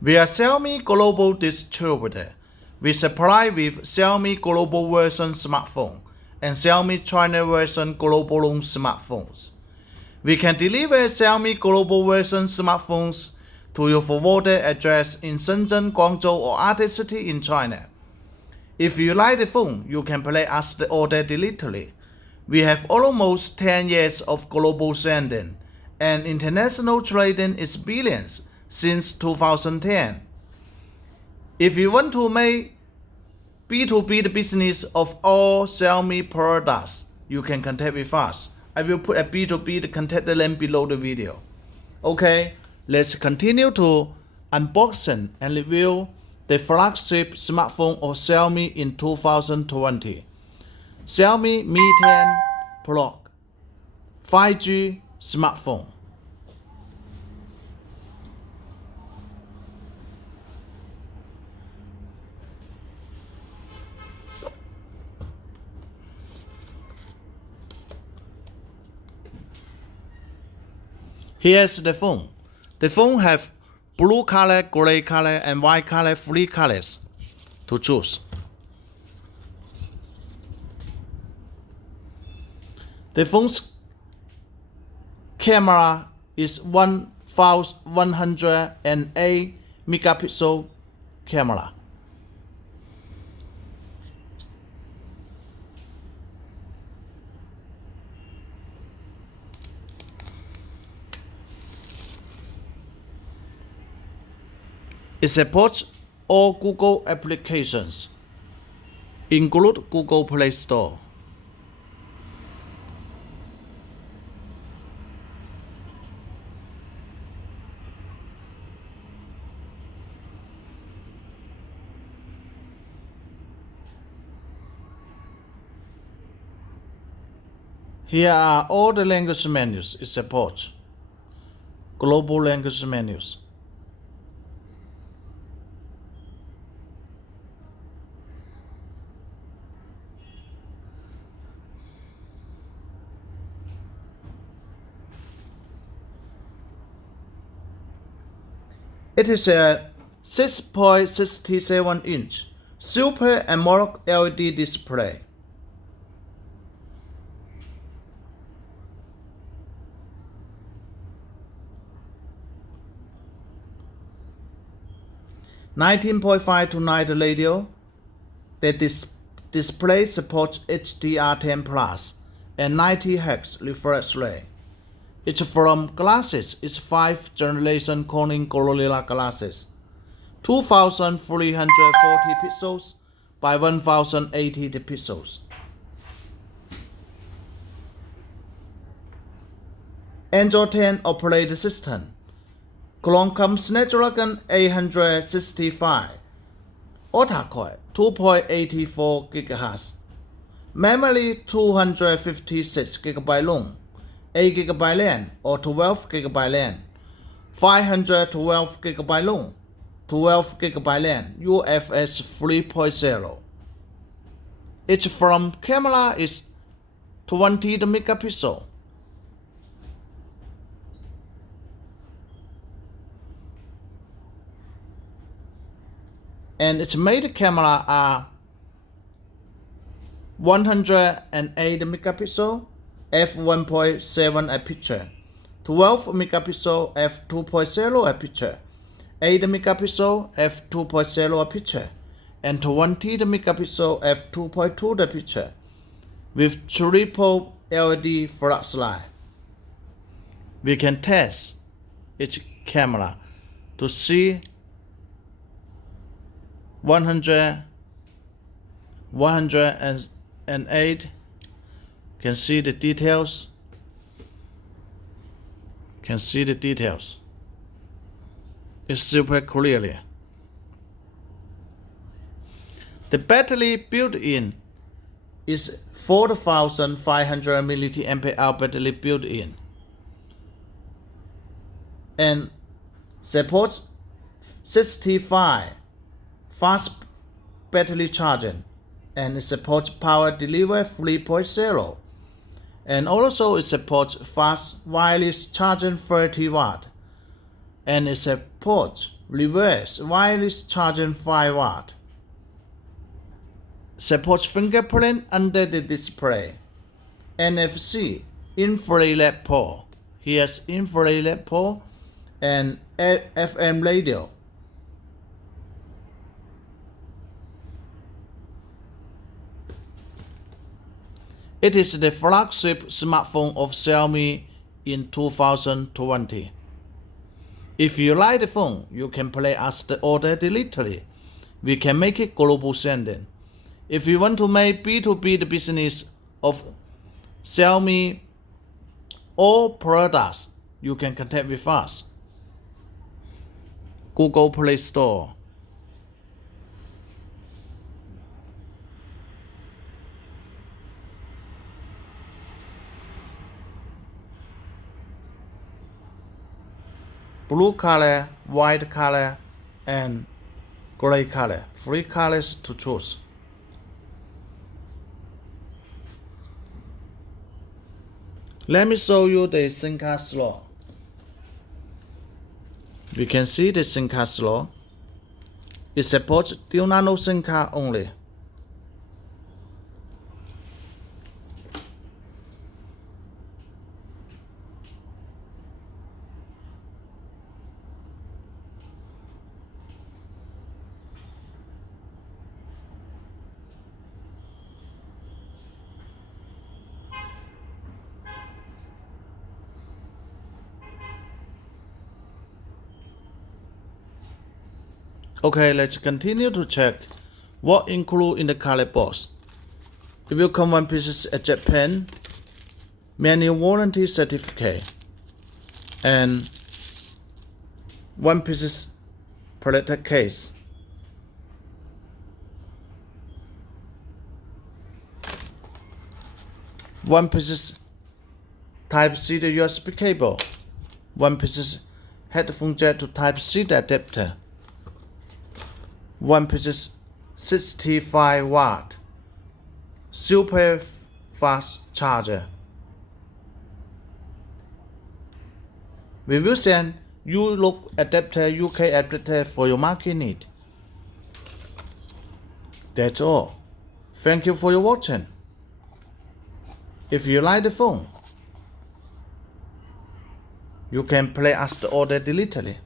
We are Xiaomi Global Distributor. We supply with Xiaomi Global Version smartphone and Xiaomi China Version Global smartphones. We can deliver Xiaomi Global Version smartphones to your forwarded address in Shenzhen, Guangzhou, or other city in China. If you like the phone, you can place us the order directly. We have almost 10 years of global sending and international trading experience since 2010. If you want to make B2B business of all Xiaomi products, you can contact with us. I will put a B2B contact link below the video. Okay, let's continue to unboxing and review the flagship smartphone of Xiaomi in 2020. Xiaomi Mi 10 Pro 5G smartphone. Here's the phone. The phone have blue color, gray color, and white color, 3 colors to choose. The phone's camera is 108 megapixel camera. It supports all Google applications, include Google Play Store. Here are all the language menus it supports. Global language menus. It is a 6.67-inch Super AMOLED LED display. (19.5 to 9 radio). The display supports HDR10 Plus and 90 Hz refresh rate. It's from glasses. It's 5th generation Corning Gorilla glasses, 2340 pixels by 1080 pixels. Android 10 operating system, Qualcomm Snapdragon 865, octa-core 2.84 GHz, memory 256 GB ROM, 8 GB RAM or 12 GB RAM, 512 GB ROM, 12 GB RAM, UFS 3.0. Its front camera is 20 megapixel. And its main camera are 108 megapixel f1.7 aperture, 12 megapixel f2.0 aperture, 8 megapixel f2.0 aperture, and 20 megapixel f2.2 aperture with triple LED flashlight. We can test its camera to see 108. Can see the details. It's super clearly. The battery built-in is 4500 mAh battery built-in and supports 65 fast battery charging, and it supports power delivery 3.0, and also it supports fast wireless charging 30 watt, and it supports reverse wireless charging 5 watt. Supports fingerprint under the display. NFC infrared port. Here's infrared port and FM radio. It is the flagship smartphone of Xiaomi in 2020. If you like the phone, you can place us the order directly. We can make it global sending. If you want to make B2B the business of Xiaomi or products, you can contact with us. Google Play Store. Blue color, white color, and gray color. 3 colors to choose. Let me show you the SIM card slot. We can see the SIM card slot. It supports dual nano SIM card only. Okay, let's continue to check what included in the color box. It will come one piece of jet pen, manual warranty certificate, and one piece protector case. One piece Type-C to USB cable. One piece headphone jack to Type-C adapter. One piece 65 watt super fast charger. We will send Europe adapter, UK adapter for your market need. That's all. Thank you for your watching. If you like the phone, you can place us the order directly.